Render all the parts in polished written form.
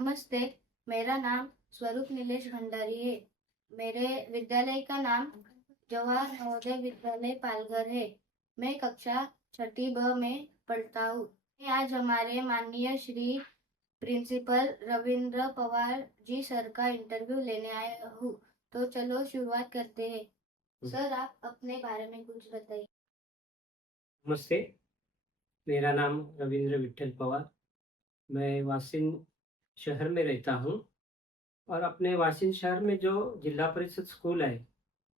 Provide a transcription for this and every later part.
नमस्ते। मेरा नाम स्वरूप नीलेश भंडारी है। मेरे विद्यालय का नाम जवाहर नवोदय विद्यालय पालघर है। मैं कक्षा छठी ब में पढ़ता हूँ। मैं आज हमारे माननीय श्री प्रिंसिपल रविंद्र पवार जी सर का इंटरव्यू लेने आया हूँ। तो चलो शुरुआत करते हैं। सर, आप अपने बारे में कुछ बताइए। नमस्ते, मेरा नाम रविंद्र विट्ठल पवार। मैं वासिन शहर में रहता हूँ और अपने वासिन शहर में जो जिला परिषद स्कूल है,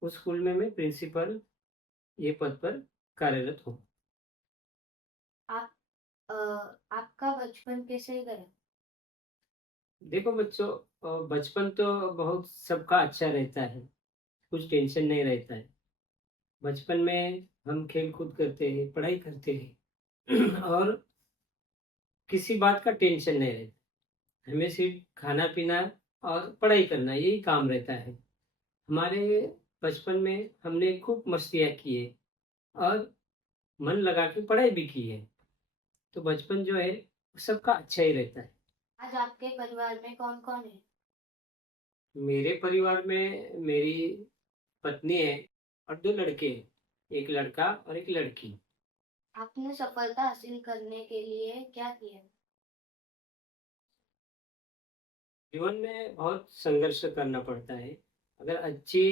उस स्कूल में मैं प्रिंसिपल ये पद पर कार्यरत हूँ। आप अ, आपका बचपन कैसे गया? देखो बच्चों, बचपन तो बहुत सबका अच्छा रहता है, कुछ टेंशन नहीं रहता है। बचपन में हम खेल कूद करते हैं, पढ़ाई करते हैं और किसी बात का टेंशन नहीं रहता। हमें सिर्फ खाना पीना और पढ़ाई करना यही काम रहता है। हमारे बचपन में हमने खूब मस्तियाँ की है और मन लगा के पढ़ाई भी की है। तो बचपन जो है वो सबका अच्छा ही रहता है। आज आपके परिवार में कौन कौन है? मेरे परिवार में मेरी पत्नी है और 2 लड़के हैं, एक लड़का और एक लड़की। आपने सफलता हासिल करने के लिए क्या किया? जीवन में बहुत संघर्ष करना पड़ता है। अगर अच्छी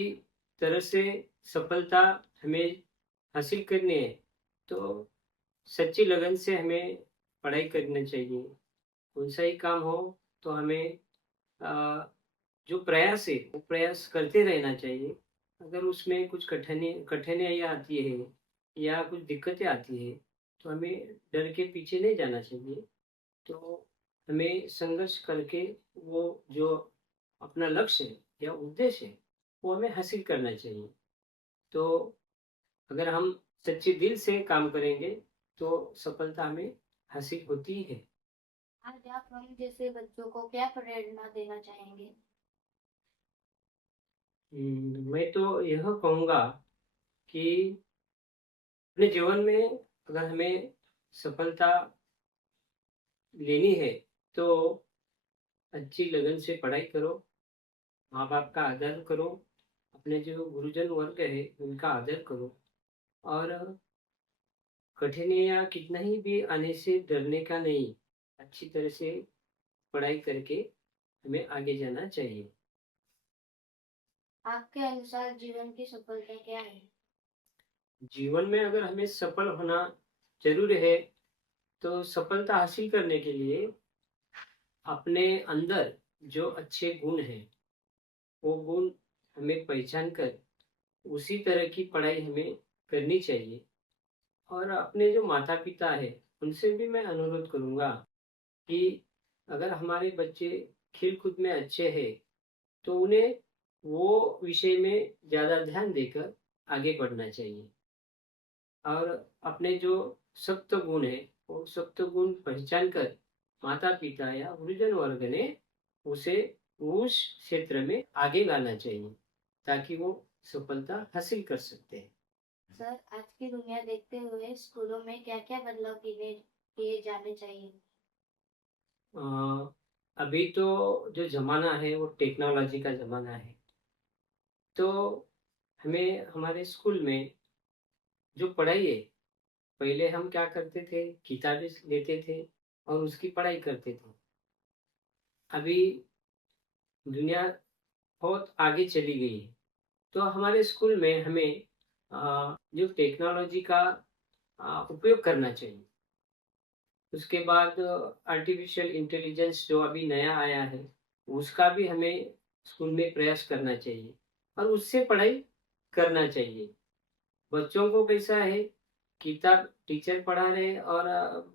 तरह से सफलता हमें हासिल करनी है, तो सच्ची लगन से हमें पढ़ाई करनी चाहिए। कौन-सा ही काम हो तो हमें अ, जो प्रयास है वो प्रयास करते रहना चाहिए। अगर उसमें कुछ कठिनाइयाँ आती है या कुछ दिक्कतें आती है, तो हमें डर के पीछे नहीं जाना चाहिए। तो हमें संघर्ष करके वो जो अपना लक्ष्य है या उद्देश्य है, वो हमें हासिल करना चाहिए। तो अगर हम सच्चे दिल से काम करेंगे, तो सफलता हमें हासिल होती ही है। आज आप हम जैसे बच्चों को क्या प्रेरणा देना चाहेंगे? मैं तो यह कहूँगा कि अपने जीवन में अगर हमें सफलता लेनी है, तो अच्छी लगन से पढ़ाई करो, माँ-बाप का आदर करो, अपने जो गुरुजन वर्ग है, उनका आदर करो और कठिनाइयाँ कितना ही भी आने से डरने का नहीं, अच्छी तरह से पढ़ाई करके हमें आगे जाना चाहिए। आपके अनुसार जीवन की सफलता क्या है? जीवन में अगर हमें सफल होना ज़रूर है, तो सफलता हासिल करने के लिए अपने अंदर जो अच्छे गुण हैं, वो गुण हमें पहचान कर उसी तरह की पढ़ाई हमें करनी चाहिए। और अपने जो माता-पिता हैं, उनसे भी मैं अनुरोध करूँगा कि अगर हमारे बच्चे खेल-कूद में अच्छे हैं, तो उन्हें वो विषय में ज़्यादा ध्यान देकर आगे बढ़ना चाहिए। और अपने जो सप्त गुण है, वो सप्त गुण पहचान कर माता-पिता या गुरुजन वर्ग ने उसे उस क्षेत्र में आगे लाना चाहिए, ताकि वो सफलता हासिल कर सकते हैं। सर, आज की दुनिया देखते हुए स्कूलों में क्या-क्या बदलाव किए जाने चाहिए? अ, अभी तो जो ज़माना है वो टेक्नोलॉजी का ज़माना है। तो हमें हमारे स्कूल में जो पढ़ाई है, पहले हम क्या करते थे, किताबें लेते थे और उसकी पढ़ाई करते थे। अभी दुनिया बहुत आगे चली गई है। तो हमारे स्कूल में हमें जो टेक्नोलॉजी का उपयोग करना चाहिए। उसके बाद आर्टिफ़िशियल इंटेलिजेंस जो अभी नया आया है, उसका भी हमें स्कूल में प्रयास करना चाहिए और उससे पढ़ाई करना चाहिए। बच्चों को कैसा है, किताब टीचर पढ़ा रहे हैं और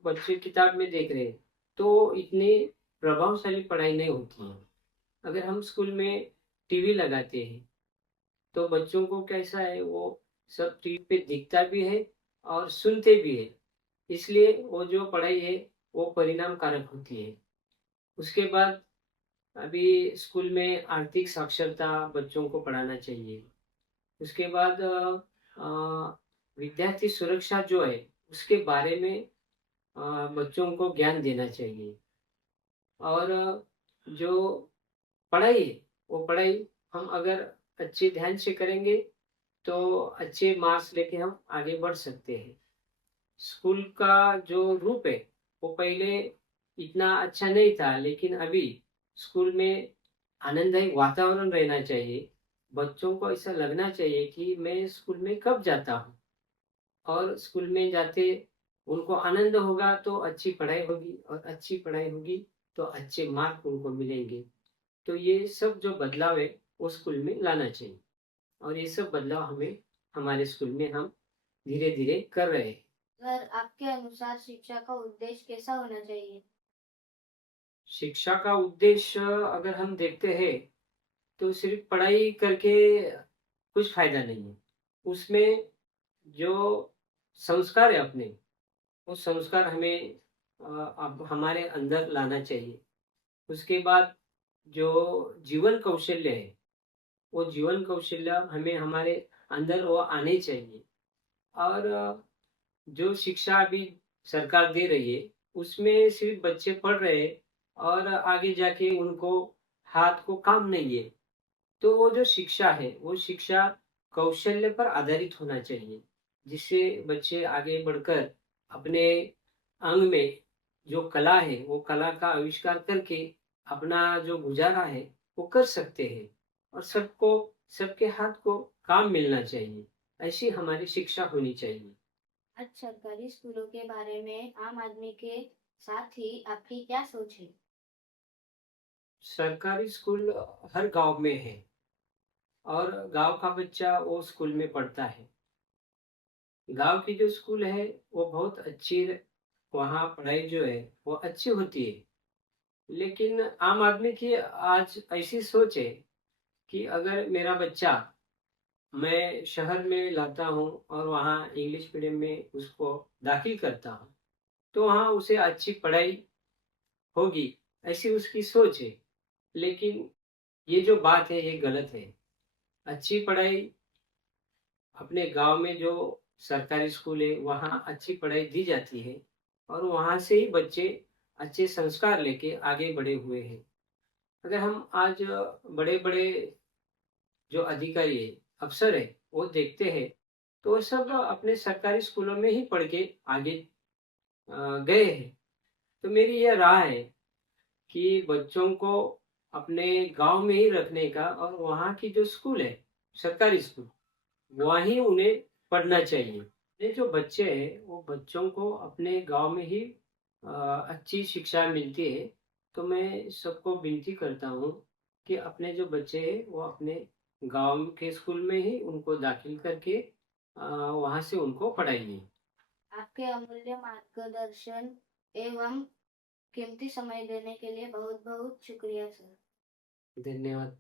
बच्चे किताब में देख रहे हैं, तो इतनी प्रभावशाली पढ़ाई नहीं होती है। अगर हम स्कूल में टीवी लगाते हैं, तो बच्चों को कैसा है, वो सब टीवी पे दिखता भी है और सुनते भी हैं। इसलिए वो जो पढ़ाई है, वो परिणाम कारक होती है। उसके बाद अभी स्कूल में आर्थिक साक्षरता बच्चों को पढ़ाना चाहिए। उसके बाद विद्यार्थी सुरक्षा जो है, उसके बारे में बच्चों को ज्ञान देना चाहिए और जो पढ़ाई है वो पढ़ाई हम अगर अच्छे ध्यान से करेंगे तो अच्छे मार्क्स लेके हम आगे बढ़ सकते हैं। स्कूल का जो रूप है वो पहले इतना अच्छा नहीं था, लेकिन अभी स्कूल में आनंददायक वातावरण रहना चाहिए। बच्चों को ऐसा लगना चाहिए कि मैं स्कूल में कब जाता हूँ, और स्कूल में जाते उनको आनंद होगा तो अच्छी पढ़ाई होगी, और अच्छी पढ़ाई होगी तो अच्छे मार्क उनको मिलेंगे। तो ये सब जो बदलाव है वो स्कूल में लाना चाहिए, और ये सब बदलाव हमें हमारे स्कूल में हम धीरे-धीरे कर रहे हैं। सर, आपके अनुसार शिक्षा का उद्देश्य कैसा होना चाहिए? शिक्षा का उद्देश्य अगर हम देखते हैं तो सिर्फ पढ़ाई करके कुछ फ़ायदा नहीं है। उसमें जो संस्कार है अपने, वो संस्कार हमें अब हमारे अंदर लाना चाहिए। उसके बाद जो जीवन कौशल्य है, वो जीवन कौशल्य हमें हमारे अंदर वो आने चाहिए। और जो शिक्षा अभी सरकार दे रही है, उसमें सिर्फ बच्चे पढ़ रहे हैं और आगे जाके उनको हाथ को काम नहीं है। तो वो जो शिक्षा है, वो शिक्षा कौशल्य पर आधारित होना चाहिए, जिससे बच्चे आगे बढ़कर अपने अंग में जो कला है, वो कला का आविष्कार करके अपना जो गुज़ारा है, वो कर सकते हैं, और सबके हाथ को काम मिलना चाहिए। ऐसी हमारी शिक्षा होनी चाहिए। आज सरकारी स्कूलों के बारे में आम आदमी के साथ ही आपकी क्या सोच है? सरकारी स्कूल हर गाँव में है, और गाँव का बच्चा वो स्कूल में पढ़ता है। गाँव की जो स्कूल है वो बहुत अच्छी, वहाँ पढ़ाई जो है वो अच्छी होती है। लेकिन आम आदमी की आज ऐसी सोच है कि अगर मेरा बच्चा मैं शहर में लाता हूँ और वहाँ इंग्लिश मीडियम में उसको दाखिल करता हूँ, तो वहाँ उसे अच्छी पढ़ाई होगी, ऐसी उसकी सोच है। लेकिन ये जो बात है ये गलत है। अच्छी पढ़ाई अपने गाँव में जो सरकारी स्कूल है वहाँ अच्छी पढ़ाई दी जाती है, और वहाँ से ही बच्चे अच्छे संस्कार लेके आगे बढ़े हुए हैं। अगर हम आज बड़े-बड़े जो अधिकारी है, अफ़सर है, वो देखते हैं, तो वो सब अपने सरकारी स्कूलों में ही पढ़ के आगे गए हैं। तो मेरी ये राय है कि बच्चों को अपने गाँव में ही रखने का, और वहाँ की जो स्कूल है, सरकारी स्कूल, वहीं उन्हें पढ़ना चाहिए। ये जो बच्चे हैं, वो बच्चों को अपने गाँव में ही अच्छी शिक्षा मिलती है। तो मैं सबको विनती करता हूँ कि अपने जो बच्चे हैं, वो अपने गाँव के स्कूल में ही उनको दाखिल करके वहाँ से उनको पढ़ाइए। आपके अमूल्य मार्गदर्शन एवं कीमती समय देने के लिए बहुत बहुत शुक्रिया सर। धन्यवाद।